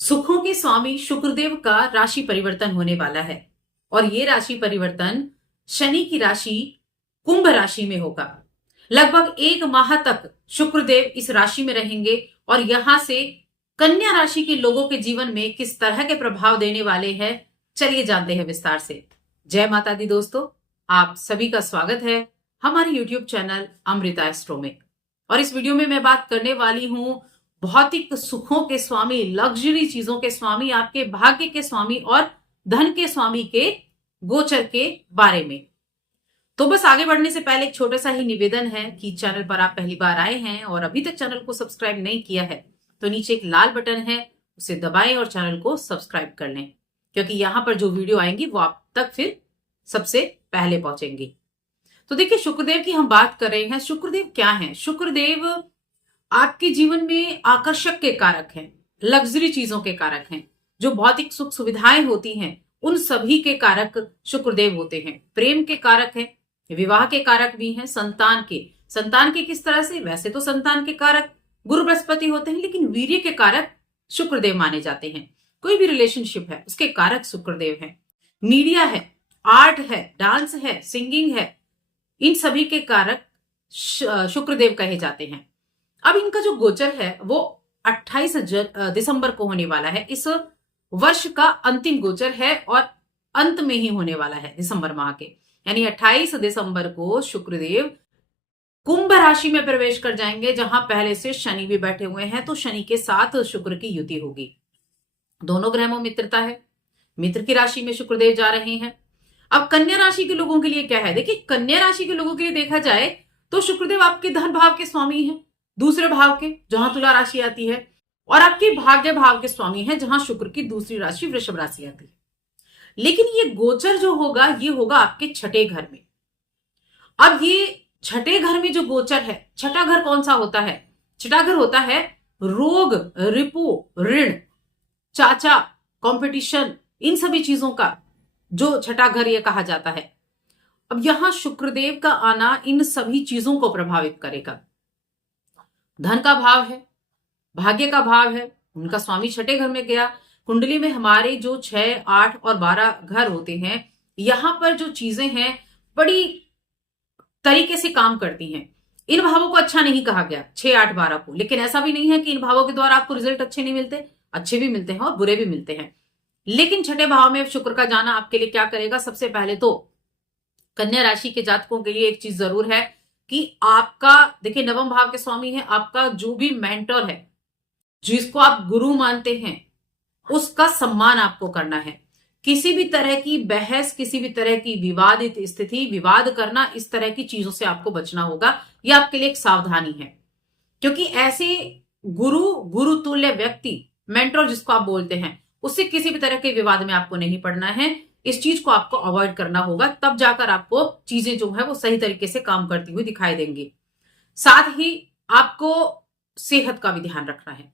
सुखों के स्वामी शुक्रदेव का राशि परिवर्तन होने वाला है और ये राशि परिवर्तन शनि की राशि कुंभ राशि में होगा। लगभग एक माह तक शुक्रदेव इस राशि में रहेंगे और यहां से कन्या राशि के लोगों के जीवन में किस तरह के प्रभाव देने वाले हैं, चलिए जानते हैं विस्तार से। जय माता दी दोस्तों, आप सभी का स्वागत है हमारे YouTube चैनल अमृता एस्ट्रो में। और इस वीडियो में मैं बात करने वाली हूं भौतिक सुखों के स्वामी, लग्जरी चीजों के स्वामी, आपके भाग्य के स्वामी और धन के स्वामी के गोचर के बारे में। तो बस आगे बढ़ने से पहले एक छोटा सा ही निवेदन है कि चैनल पर आप पहली बार आए हैं और अभी तक चैनल को सब्सक्राइब नहीं किया है तो नीचे एक लाल बटन है, उसे दबाएं और चैनल को सब्सक्राइब कर लें, क्योंकि यहां पर जो वीडियो आएंगी वो आप तक फिर सबसे पहले पहुंचेंगी। तो देखिए, शुक्रदेव की हम बात कर रहे हैं। शुक्रदेव क्या है? शुक्रदेव आपके जीवन में आकर्षक के कारक हैं, लग्जरी चीजों के कारक हैं, जो भौतिक सुख सुविधाएं होती हैं उन सभी के कारक शुक्रदेव होते हैं। प्रेम के कारक हैं, विवाह के कारक भी हैं, संतान के किस तरह से? वैसे तो संतान के कारक गुरु बृहस्पति होते हैं, लेकिन वीर्य के कारक शुक्रदेव माने जाते हैं। कोई भी रिलेशनशिप है उसके कारक शुक्रदेव हैं। मीडिया है, आर्ट है, डांस है, सिंगिंग है, इन सभी के कारक शुक्रदेव कहे जाते हैं। अब इनका जो गोचर है वो 28 दिसंबर को होने वाला है। इस वर्ष का अंतिम गोचर है और अंत में ही होने वाला है दिसंबर माह के, यानी 28 दिसंबर को शुक्रदेव कुंभ राशि में प्रवेश कर जाएंगे, जहां पहले से शनि भी बैठे हुए हैं। तो शनि के साथ शुक्र की युति होगी। दोनों ग्रहों में मित्रता है, मित्र की राशि में शुक्रदेव जा रहे हैं। अब कन्या राशि के लोगों के लिए क्या है? देखिए, कन्या राशि के लोगों के लिए देखा जाए तो शुक्रदेव आपके धन भाव के स्वामी हैं, दूसरे भाव के, जहां तुला राशि आती है, और आपके भाग्य भाव के स्वामी हैं, जहां शुक्र की दूसरी राशि वृषभ राशि आती है। लेकिन ये गोचर जो होगा ये होगा आपके छठे घर में। अब ये छठे घर में जो गोचर है, छठा घर कौन सा होता है? छठा घर होता है रोग, रिपु, ऋण, चाचा, कंपटीशन, इन सभी चीजों का जो छठा घर ये कहा जाता है। अब यहां शुक्रदेव का आना इन सभी चीजों को प्रभावित करेगा। धन का भाव है, भाग्य का भाव है, उनका स्वामी छठे घर में गया। कुंडली में हमारे जो 6, 8 और 12 घर होते हैं, यहां पर जो चीजें हैं बड़ी तरीके से काम करती हैं। इन भावों को अच्छा नहीं कहा गया 6, 8, 12 को, लेकिन ऐसा भी नहीं है कि इन भावों के द्वारा आपको रिजल्ट अच्छे नहीं मिलते, अच्छे भी मिलते हैं और बुरे भी मिलते हैं। लेकिन छठे भाव में शुक्र का जाना आपके लिए क्या करेगा? सबसे पहले तो कन्या राशि के जातकों के लिए एक चीज जरूर है कि आपका, देखिए, नवम भाव के स्वामी है, आपका जो भी मेंटर है, जिसको आप गुरु मानते हैं, उसका सम्मान आपको करना है। किसी भी तरह की बहस, किसी भी तरह की विवादित स्थिति, विवाद करना, इस तरह की चीजों से आपको बचना होगा। यह आपके लिए एक सावधानी है, क्योंकि ऐसे गुरु तुल्य व्यक्ति, मेंटर जिसको आप बोलते हैं, उससे किसी भी तरह के विवाद में आपको नहीं पड़ना है। इस चीज को आपको अवॉइड करना होगा, तब जाकर आपको चीजें जो है वो सही तरीके से काम करती हुई दिखाई देंगी। साथ ही आपको सेहत का भी ध्यान रखना है।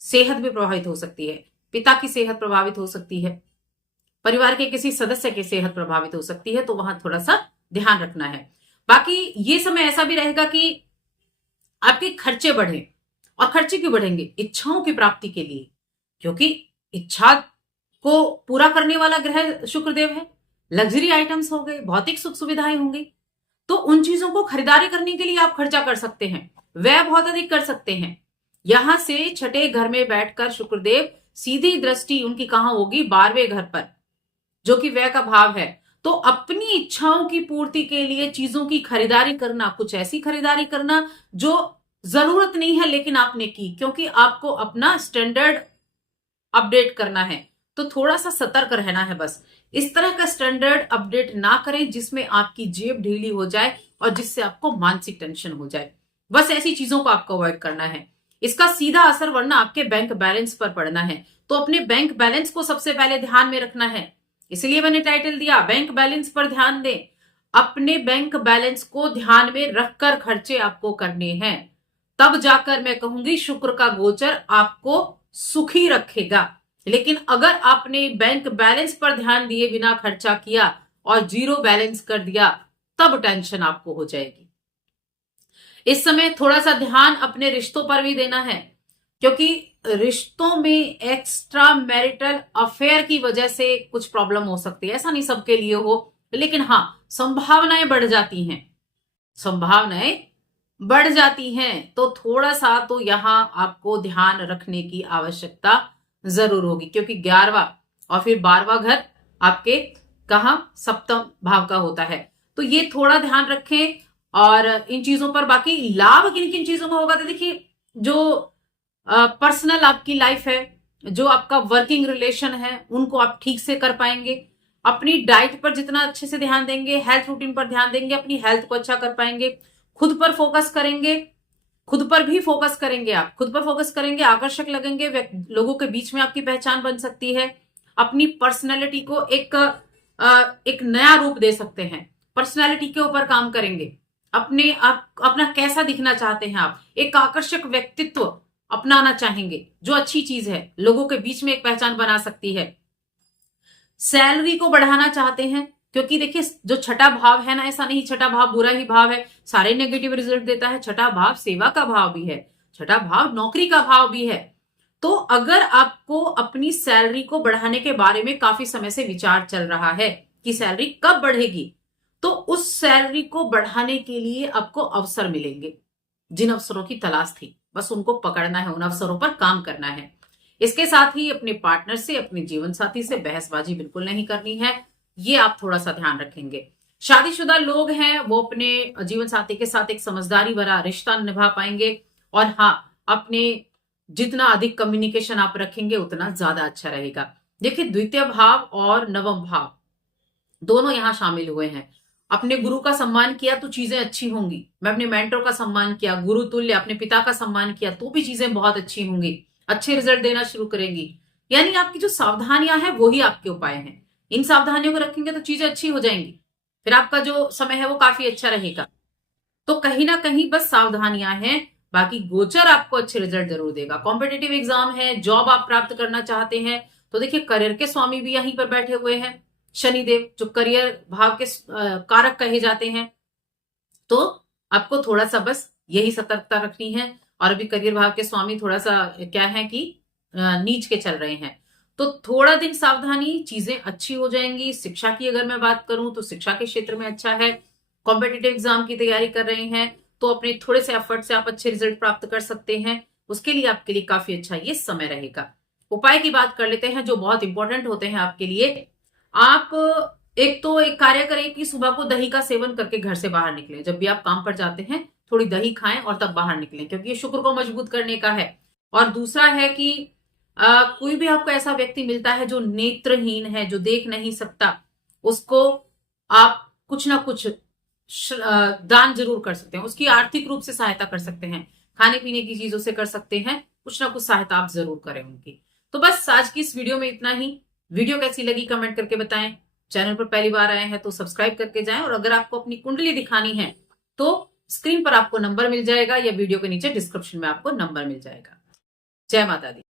सेहत भी प्रभावित हो सकती है, पिता की सेहत प्रभावित हो सकती है, परिवार के किसी सदस्य की सेहत प्रभावित हो सकती है, तो वहां थोड़ा सा ध्यान रखना है। बाकी ये समय ऐसा भी रहेगा कि आपके खर्चे बढ़े। और खर्चे क्यों बढ़ेंगे? इच्छाओं की प्राप्ति के लिए, क्योंकि इच्छा को पूरा करने वाला ग्रह शुक्रदेव है। लग्जरी आइटम्स हो गए, भौतिक सुख सुविधाएं होंगी, तो उन चीजों को खरीदारी करने के लिए आप खर्चा कर सकते हैं, व्यय बहुत अधिक कर सकते हैं। यहां से छठे घर में बैठकर शुक्रदेव सीधी दृष्टि उनकी कहां होगी? 12वें घर पर, जो कि व्यय का भाव है। तो अपनी इच्छाओं की पूर्ति के लिए चीजों की खरीदारी करना, कुछ ऐसी खरीदारी करना जो जरूरत नहीं है लेकिन आपने की, क्योंकि आपको अपना स्टैंडर्ड अपडेट करना है, तो थोड़ा सा सतर्क रहना है। बस इस तरह का स्टैंडर्ड अपडेट ना करें जिसमें आपकी जेब ढीली हो जाए और जिससे आपको मानसिक टेंशन हो जाए। बस ऐसी चीजों को आपको अवॉइड करना है। इसका सीधा असर वरना आपके बैंक बैलेंस पर पड़ना है, तो अपने बैंक बैलेंस को सबसे पहले ध्यान में रखना है। इसलिए मैंने टाइटल दिया, बैंक बैलेंस पर ध्यान दें। अपने बैंक बैलेंस को ध्यान में रखकर खर्चे आपको करने हैं, तब जाकर मैं कहूंगी शुक्र का गोचर आपको सुखी रखेगा। लेकिन अगर आपने बैंक बैलेंस पर ध्यान दिए बिना खर्चा किया और जीरो बैलेंस कर दिया, तब टेंशन आपको हो जाएगी। इस समय थोड़ा सा ध्यान अपने रिश्तों पर भी देना है। क्योंकि रिश्तों में एक्स्ट्रा मैरिटल अफेयर की वजह से कुछ प्रॉब्लम हो सकती है। ऐसा नहीं सबके लिए हो, लेकिन हाँ, संभावनाएं बढ़ जाती हैं, संभावनाएं बढ़ जाती हैं। तो थोड़ा सा तो यहां आपको ध्यान रखने की आवश्यकता जरूर होगी, क्योंकि 11वां और फिर 12वां घर आपके कहा सप्तम भाव का होता है। तो ये थोड़ा ध्यान रखें। और इन चीजों पर बाकी लाभ किन किन चीजों में होगा, तो देखिए जो पर्सनल आपकी लाइफ है, जो आपका वर्किंग रिलेशन है, उनको आप ठीक से कर पाएंगे। अपनी डाइट पर जितना अच्छे से ध्यान देंगे, हेल्थ रूटीन पर ध्यान देंगे, अपनी हेल्थ को अच्छा कर पाएंगे। खुद पर फोकस करेंगे, खुद पर भी फोकस करेंगे, आप खुद पर फोकस करेंगे, आकर्षक लगेंगे, लोगों के बीच में आपकी पहचान बन सकती है। अपनी पर्सनैलिटी को एक नया रूप दे सकते हैं। पर्सनैलिटी के ऊपर काम करेंगे, अपना कैसा दिखना चाहते हैं आप, एक आकर्षक व्यक्तित्व अपनाना चाहेंगे, जो अच्छी चीज है, लोगों के बीच में एक पहचान बना सकती है। सैलरी को बढ़ाना चाहते हैं, क्योंकि देखिए जो छठा भाव है ना, ऐसा नहीं छठा भाव बुरा ही भाव है, सारे नेगेटिव रिजल्ट देता है। छठा भाव सेवा का भाव भी है, छठा भाव नौकरी का भाव भी है। तो अगर आपको अपनी सैलरी को बढ़ाने के बारे में काफी समय से विचार चल रहा है कि सैलरी कब बढ़ेगी, तो उस सैलरी को बढ़ाने के लिए आपको अवसर मिलेंगे। जिन अवसरों की तलाश थी, बस उनको पकड़ना है, उन अवसरों पर काम करना है। इसके साथ ही अपने पार्टनर से, अपने जीवन साथी से बहसबाजी बिल्कुल नहीं करनी है, ये आप थोड़ा सा ध्यान रखेंगे। शादीशुदा लोग हैं वो अपने जीवन साथी के साथ एक समझदारी भरा रिश्ता निभा पाएंगे। और हाँ, अपने जितना अधिक कम्युनिकेशन आप रखेंगे उतना ज्यादा अच्छा रहेगा। देखिए द्वितीय भाव और नवम भाव दोनों यहां शामिल हुए हैं। अपने गुरु का सम्मान किया तो चीजें अच्छी होंगी। मैं अपने मेंटर का सम्मान किया, गुरु तुल्य अपने पिता का सम्मान किया, तो भी चीजें बहुत अच्छी होंगी, अच्छे रिजल्ट देना शुरू करेंगी। यानी आपकी जो सावधानियां हैं वो ही आपके उपाय हैं। इन सावधानियों को रखेंगे तो चीजें अच्छी हो जाएंगी, फिर आपका जो समय है वो काफी अच्छा रहेगा। तो कहीं ना कहीं बस सावधानियां हैं, बाकी गोचर आपको अच्छे रिजल्ट जरूर देगा। कॉम्पिटेटिव एग्जाम है, जॉब आप प्राप्त करना चाहते हैं, तो देखिए करियर के स्वामी भी यहीं पर बैठे हुए हैं, शनिदेव, जो करियर भाव के कारक कहे जाते हैं। तो आपको थोड़ा सा बस यही सतर्कता रखनी है। और अभी करियर भाव के स्वामी थोड़ा सा क्या है कि नीच के चल रहे हैं, तो थोड़ा दिन सावधानी, चीजें अच्छी हो जाएंगी। शिक्षा की अगर मैं बात करूं तो शिक्षा के क्षेत्र में अच्छा है। कॉम्पिटेटिव एग्जाम की तैयारी कर रहे हैं तो अपने थोड़े से एफर्ट से आप अच्छे रिजल्ट प्राप्त कर सकते हैं। उसके लिए आपके लिए काफी अच्छा ये समय रहेगा। उपाय की बात कर लेते हैं जो बहुत इंपॉर्टेंट होते हैं आपके लिए। आप एक कार्य करें कि सुबह को दही का सेवन करके घर से बाहर निकलें। जब भी आप काम पर जाते हैं थोड़ी दही खाएं और तब बाहर निकलें, क्योंकि ये शुक्र को मजबूत करने का है। और दूसरा है कि कोई भी आपको ऐसा व्यक्ति मिलता है जो नेत्रहीन है, जो देख नहीं सकता, उसको आप कुछ ना कुछ दान जरूर कर सकते हैं, उसकी आर्थिक रूप से सहायता कर सकते हैं, खाने पीने की चीजों से कर सकते हैं, कुछ ना कुछ सहायता आप जरूर करें उनकी। तो बस आज की इस वीडियो में इतना ही। वीडियो कैसी लगी कमेंट करके बताएं। चैनल पर पहली बार आए हैं तो सब्सक्राइब करके जाएं। और अगर आपको अपनी कुंडली दिखानी है तो स्क्रीन पर आपको नंबर मिल जाएगा या वीडियो के नीचे डिस्क्रिप्शन में आपको नंबर मिल जाएगा। जय माता दी।